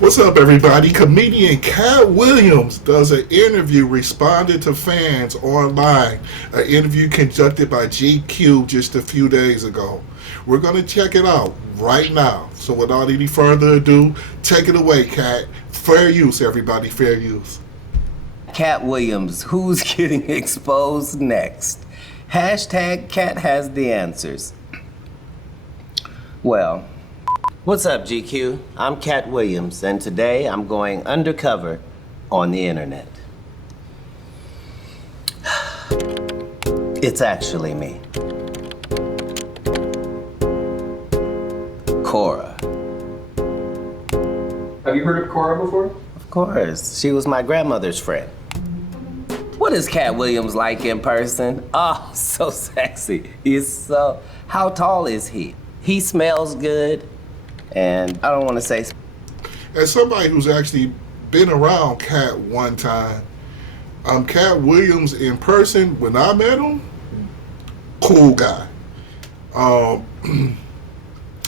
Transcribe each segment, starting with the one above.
What's up, everybody? Comedian Katt Williams does an interview responding to fans online. An interview conducted by GQ just a few days ago. We're going to check it out right now. So, without any further ado, take it away, Katt. Fair use, everybody. Fair use. Katt Williams, who's getting exposed next? Hashtag Katt has the answers. Well, what's up, GQ? I'm Katt Williams, and today I'm going undercover on the internet. It's actually me. Cora. Have you heard of Cora before? Of course, she was my grandmother's friend. What is Katt Williams like in person? Oh, so sexy. How tall is he? He smells good, and I don't want to say. As somebody who's actually been around Katt one time, Katt Williams in person, when I met him, cool guy.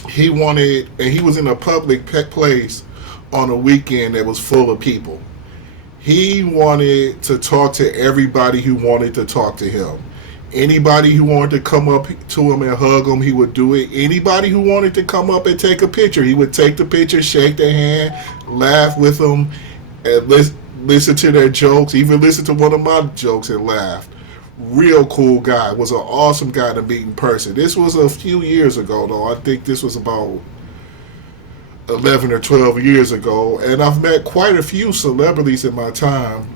He was in a public place on a weekend that was full of people. He wanted to talk to everybody who wanted to talk to him. Anybody who wanted to come up to him and hug him, he would do it. Anybody who wanted to come up and take a picture, he would take the picture, shake their hand, laugh with them, and listen to their jokes, even listen to one of my jokes and laugh. Real cool guy. Was an awesome guy to meet in person. This was a few years ago, though. I think this was about 11 or 12 years ago, and I've met quite a few celebrities in my time,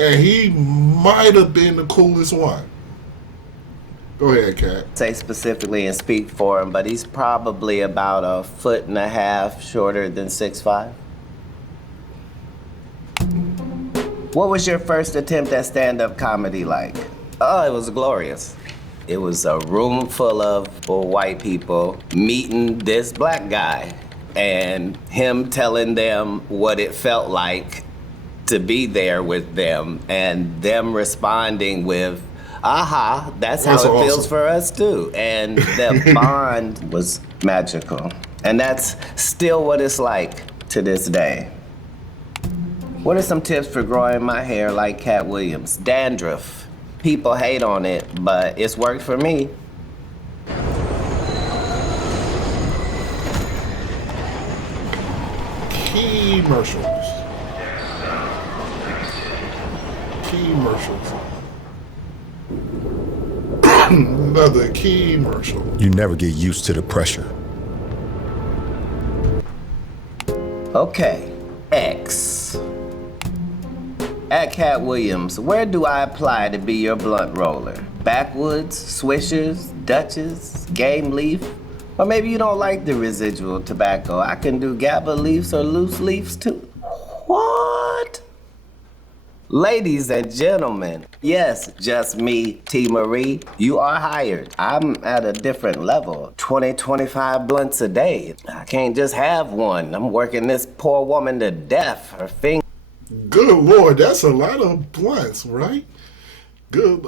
and he might have been the coolest one. Go ahead, Katt. Say specifically and speak for him, but he's probably about 1.5 feet shorter than 6'5". What was your first attempt at stand-up comedy like? Oh, it was glorious. It was a room full of white people meeting this black guy and him telling them what it felt like to be there with them and them responding with, aha, that's how it feels for us too. And the bond was magical. And that's still what it's like to this day. What are some tips for growing my hair like Katt Williams? Dandruff. People hate on it, but it's worked for me. Commercials. Another commercial. You never get used to the pressure. Okay, X. At Katt Williams, where do I apply to be your blunt roller? Backwoods, swishers, Dutches, game leaf? Or maybe you don't like the residual tobacco. I can do GABA leaves or loose leaves too. What? Ladies and gentlemen, yes, just me, T. Marie, you are hired. I'm at a different level. 25 blunts a day. I can't just have one. I'm working this poor woman to death. Her fingers. Good Lord, that's a lot of blunts, right? Good,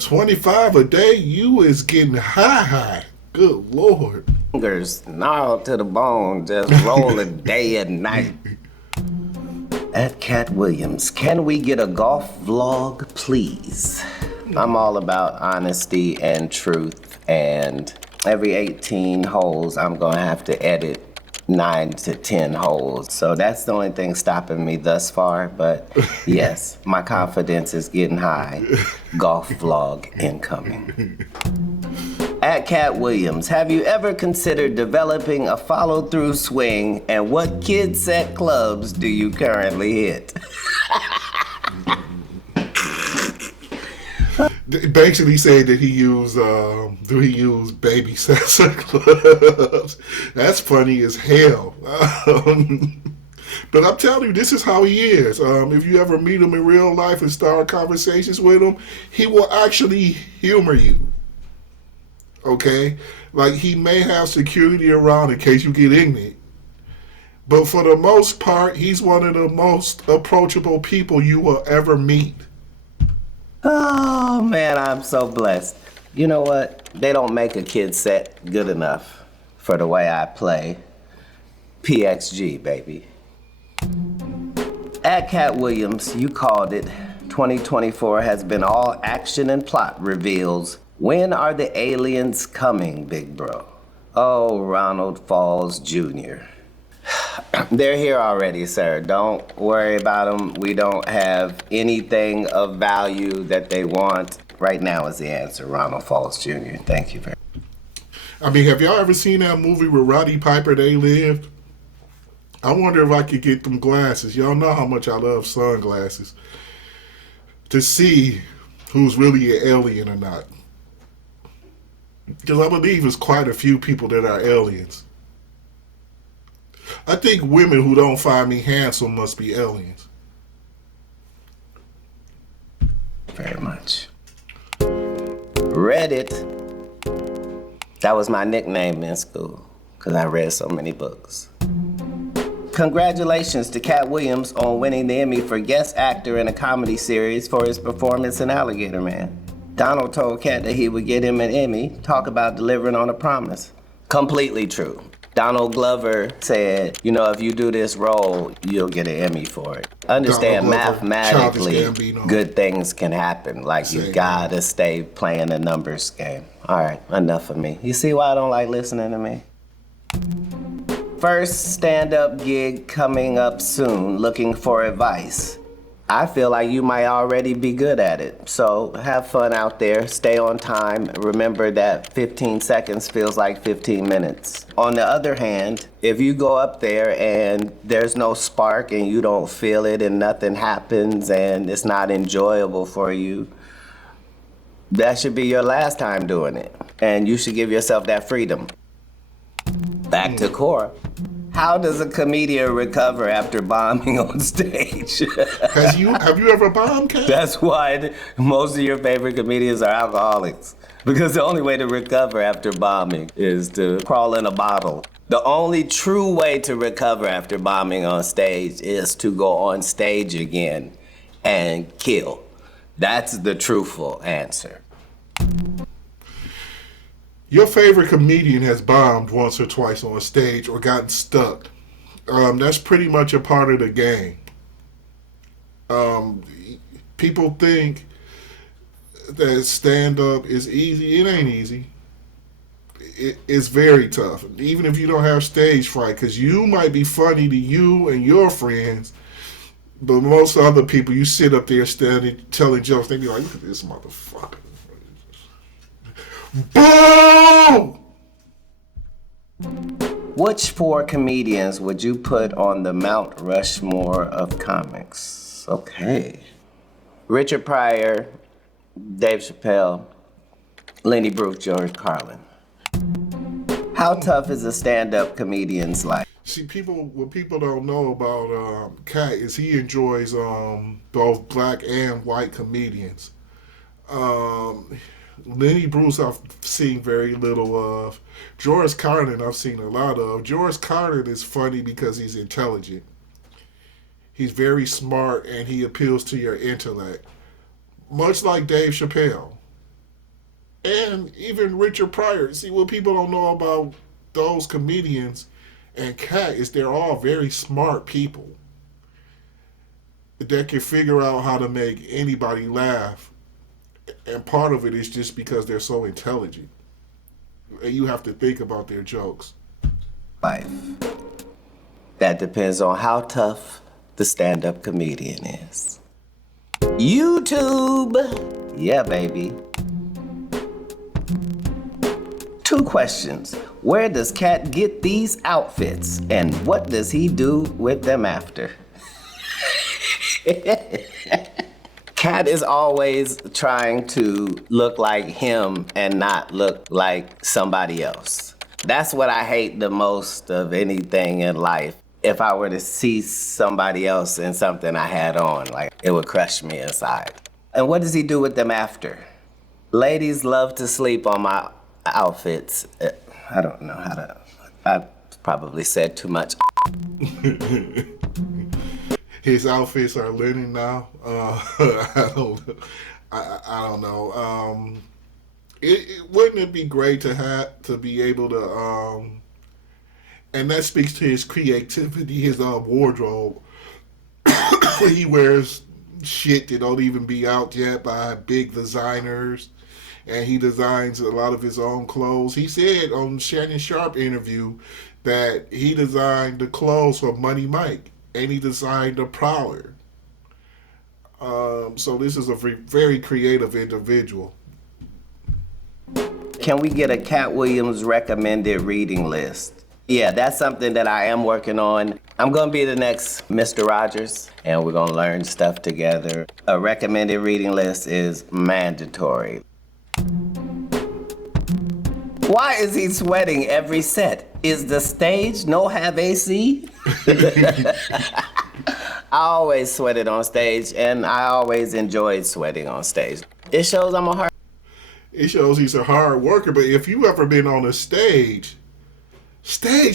25 a day, you is getting high. Good Lord. Fingers gnarled to the bone, just rolling day and night. At Katt Williams, can we get a golf vlog, please? I'm all about honesty and truth, and every 18 holes, I'm gonna have to edit 9 to 10 holes. So that's the only thing stopping me thus far, but yes, my confidence is getting high. Golf vlog incoming. At Katt Williams, have you ever considered developing a follow-through swing, and what kid set clubs do you currently hit? Basically saying that he used baby salsa clubs. That's funny as hell. But I'm telling you, this is how he is. If you ever meet him in real life and start conversations with him, he will actually humor you. Okay? Like, he may have security around in case you get ignorant. But for the most part, he's one of the most approachable people you will ever meet. Oh man, I'm so blessed. You know what? They don't make a kid set good enough for the way I play. PXG, baby. At Katt Williams, you called it. 2024 has been all action and plot reveals. When are the aliens coming, big bro? Oh, Ronald Falls Jr. They're here already, sir. Don't worry about them. We don't have anything of value that they want. Right now is the answer, Ronald Falls Jr. Thank you very much. I mean, have y'all ever seen that movie with Roddy Piper, They Lived? I wonder if I could get them glasses. Y'all know how much I love sunglasses. To see who's really an alien or not. Because I believe there's quite a few people that are aliens. I think women who don't find me handsome must be aliens. Very much. Reddit. That was my nickname in school because I read so many books. Congratulations to Katt Williams on winning the Emmy for Guest Actor in a Comedy Series for his performance in Alligator Man. Donald told Katt that he would get him an Emmy. Talk about delivering on a promise. Completely true. Donald Glover said, you know, if you do this role, you'll get an Emmy for it. Understand, mathematically, good things can happen. Like, you gotta stay playing the numbers game. All right, enough of me. You see why I don't like listening to me? First stand-up gig coming up soon, looking for advice. I feel like you might already be good at it. So have fun out there, stay on time. Remember that 15 seconds feels like 15 minutes. On the other hand, if you go up there and there's no spark and you don't feel it and nothing happens and it's not enjoyable for you, that should be your last time doing it. And you should give yourself that freedom. Back to Cora. How does a comedian recover after bombing on stage? Have you ever bombed, Katt? That's why most of your favorite comedians are alcoholics. Because the only way to recover after bombing is to crawl in a bottle. The only true way to recover after bombing on stage is to go on stage again and kill. That's the truthful answer. Your favorite comedian has bombed once or twice on stage or gotten stuck. That's pretty much a part of the game. People think that stand-up is easy. It ain't easy. It's very tough. Even if you don't have stage fright, because you might be funny to you and your friends, but most other people, you sit up there standing, telling jokes, they be like, look at this motherfucker. Boom! Which four comedians would you put on the Mount Rushmore of comics? Okay. Richard Pryor, Dave Chappelle, Lenny Bruce, George Carlin. How tough is a stand-up comedian's life? See, what people don't know about Katt is he enjoys both black and white comedians. Lenny Bruce I've seen very little of. George Carlin I've seen a lot of. George Carlin is funny because he's intelligent. He's very smart and he appeals to your intellect. Much like Dave Chappelle. And even Richard Pryor. See, what people don't know about those comedians and Katt is they're all very smart people that can figure out how to make anybody laugh. And part of it is just because they're so intelligent. And you have to think about their jokes. Life. That depends on how tough the stand-up comedian is. YouTube! Yeah, baby. 2 questions. Where does Katt get these outfits? And what does he do with them after? Katt is always trying to look like him and not look like somebody else. That's what I hate the most of anything in life. If I were to see somebody else in something I had on, like, it would crush me inside. And what does he do with them after? Ladies love to sleep on my outfits. I don't know how to, I probably said too much. His outfits are linen now. I don't know. Wouldn't it be great to be able to, and that speaks to his creativity, his wardrobe. He wears shit that don't even be out yet by big designers, and he designs a lot of his own clothes. He said on Shannon Sharp interview that he designed the clothes for Money Mike, and he designed the Prowler. So this is a very creative individual. Can we get a Katt Williams recommended reading list? Yeah, that's something that I am working on. I'm gonna be the next Mr. Rogers, and we're gonna learn stuff together. A recommended reading list is mandatory. Why is he sweating every set? Is the stage no have AC? I always sweated on stage, and I always enjoyed sweating on stage. It shows I'm a hard. It shows he's a hard worker, but if you ever been on a stage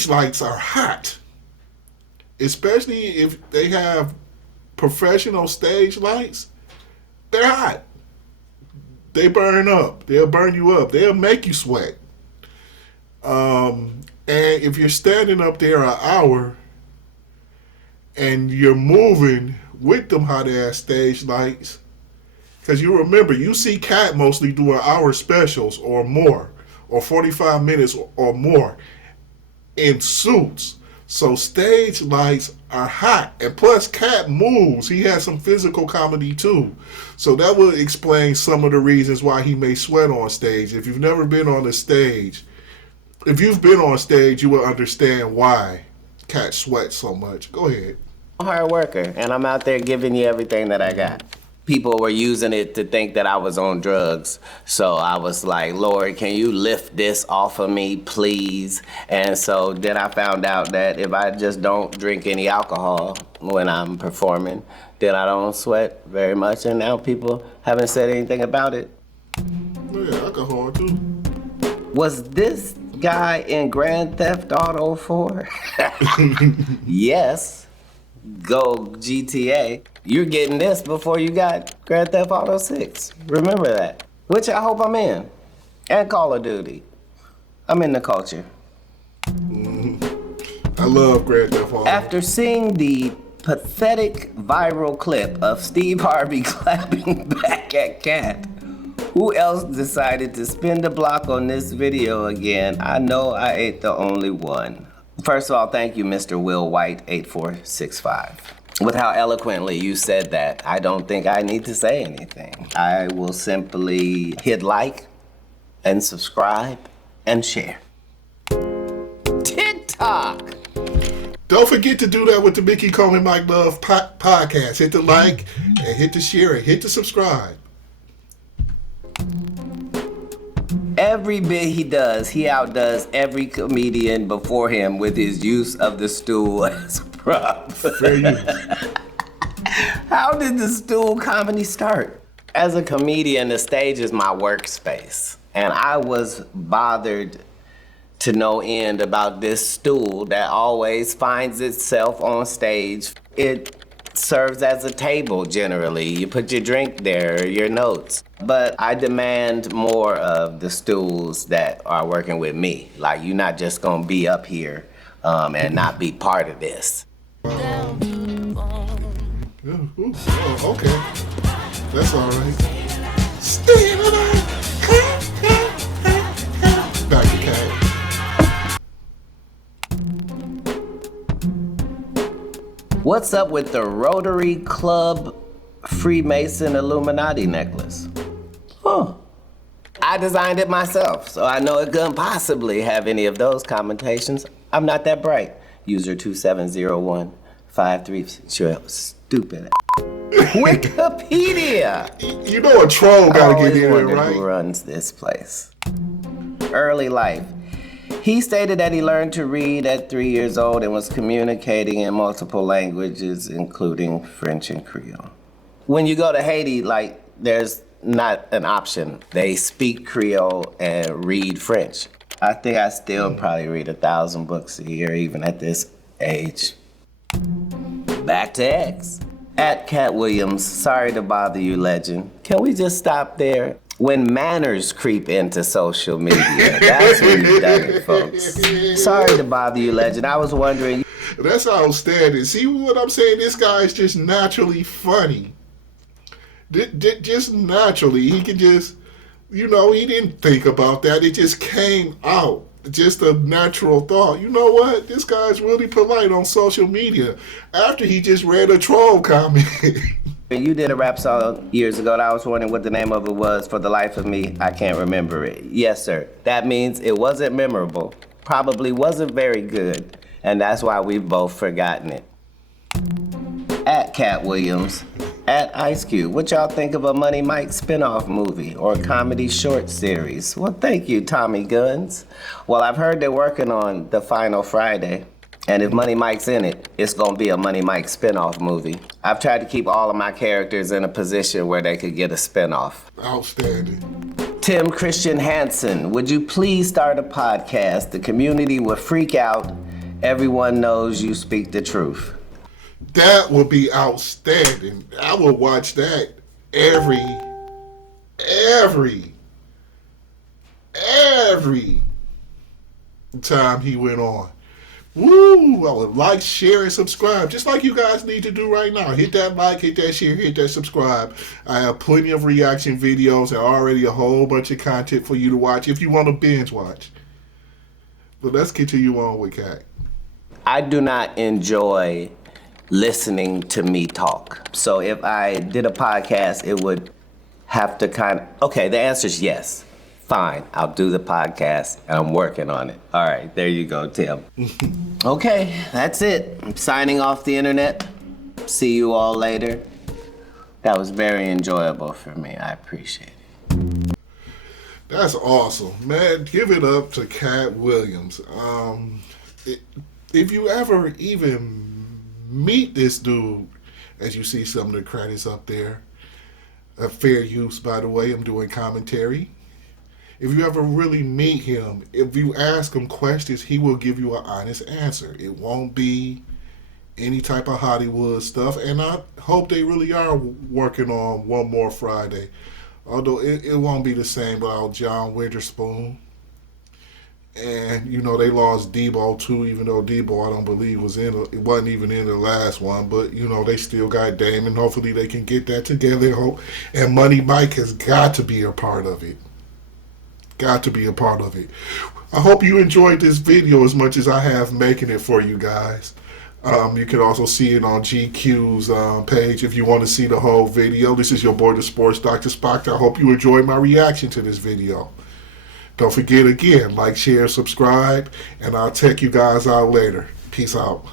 lights are hot. Especially if they have professional stage lights, they're hot. They burn up. They'll burn you up. They'll make you sweat. And if you're standing up there an hour and you're moving with them hot ass stage lights, because you remember, you see Katt mostly doing hour specials or more, or 45 minutes or more in suits. So stage lights are hot. And plus, Katt moves. He has some physical comedy too. So that would explain some of the reasons why he may sweat on stage. If you've never been on a stage, if you've been on stage, you will understand why Katt sweats so much. Go ahead. I'm a hard worker, and I'm out there giving you everything that I got. People were using it to think that I was on drugs. So I was like, Lord, can you lift this off of me, please? And so then I found out that if I just don't drink any alcohol when I'm performing, then I don't sweat very much. And now people haven't said anything about it. Yeah, alcohol too. Was this guy in Grand Theft Auto 4? Yes. Go GTA. You're getting this before you got Grand Theft Auto 6. Remember that. Which I hope I'm in. And Call of Duty. I'm in the culture. I love Grand Theft Auto. After seeing the pathetic viral clip of Steve Harvey clapping back at Katt, who else decided to spin the block on this video again? I know I ain't the only one. First of all, thank you, Mr. Will White 8465. With how eloquently you said that, I don't think I need to say anything. I will simply hit like and subscribe and share. TikTok! Don't forget to do that with the Mickey Coleman Mike Love podcast. Hit the like and hit the share and hit the subscribe. Every bit he does, he outdoes every comedian before him with his use of the stool as a prop. Fair use. How did the stool comedy start? As a comedian, the stage is my workspace. And I was bothered to no end about this stool that always finds itself on stage. It serves as a table generally. You put your drink there, your notes. But I demand more of the stools that are working with me. Like, you're not just gonna be up here and not be part of this. Oh, okay. That's all right. Back to Katt. What's up with the Rotary Club Freemason Illuminati necklace? Huh. I designed it myself, so I know it couldn't possibly have any of those connotations. I'm not that bright. User 270153. Stupid. Wikipedia! You know a troll gotta get in there, Who right? runs this place? Early life. He stated that he learned to read at 3 years old and was communicating in multiple languages, including French and Creole. When you go to Haiti, like, there's not an option. They speak Creole and read French. I think I still probably read 1,000 books a year, even at this age. Back to X. At Katt Williams, sorry to bother you, legend. Can we just stop there? When manners creep into social media, that's when you've done it, folks. Sorry to bother you, legend. I was wondering. That's outstanding. See what I'm saying? This guy is just naturally funny. Just naturally. He can just, he didn't think about that. It just came out. Just a natural thought. You know what? This guy's really polite on social media after he just read a troll comment. You did a rap song years ago, and I was wondering what the name of it was. For the life of me, I can't remember it. Yes, sir. That means it wasn't memorable, probably wasn't very good, and that's why we've both forgotten it. At Katt Williams, at Ice Cube, what y'all think of a Money Mike spinoff movie or comedy short series? Well, thank you, Tommy Guns. Well, I've heard they're working on The Final Friday. And if Money Mike's in it, it's gonna be a Money Mike spinoff movie. I've tried to keep all of my characters in a position where they could get a spinoff. Outstanding. Tim Christian Hansen, would you please start a podcast? The community will freak out. Everyone knows you speak the truth. That would be outstanding. I would watch that every time he went on. Woo! I would like, share, and subscribe, just like you guys need to do right now. Hit that like, hit that share, hit that subscribe. I have plenty of reaction videos and already a whole bunch of content for you to watch if you want to binge watch. But let's continue on with Katt. I do not enjoy listening to me talk. So if I did a podcast, it would have to okay, the answer is yes. Fine, I'll do the podcast, and I'm working on it. All right, there you go, Tim. Okay, that's it. I'm signing off the internet. See you all later. That was very enjoyable for me. I appreciate it. That's awesome, man. Give it up to Katt Williams. If you ever even meet this dude, as you see some of the credits up there, fair use, by the way, I'm doing commentary. If you ever really meet him, if you ask him questions, he will give you an honest answer. It won't be any type of Hollywood stuff, and I hope they really are working on One More Friday. Although it won't be the same without John Witherspoon. And, they lost Debo, too, even though Debo, I don't believe, it wasn't even in the last one. But, they still got Damon. Hopefully they can get that together. And Money Mike has got to be a part of it. Got to be a part of it. I hope you enjoyed this video as much as I have making it for you guys. You can also see it on GQ's page if you want to see the whole video. This is your boy, the Sports Dr. Spock. I hope you enjoyed my reaction to this video. Don't forget, again, like, share, subscribe, and I'll check you guys out later. Peace out.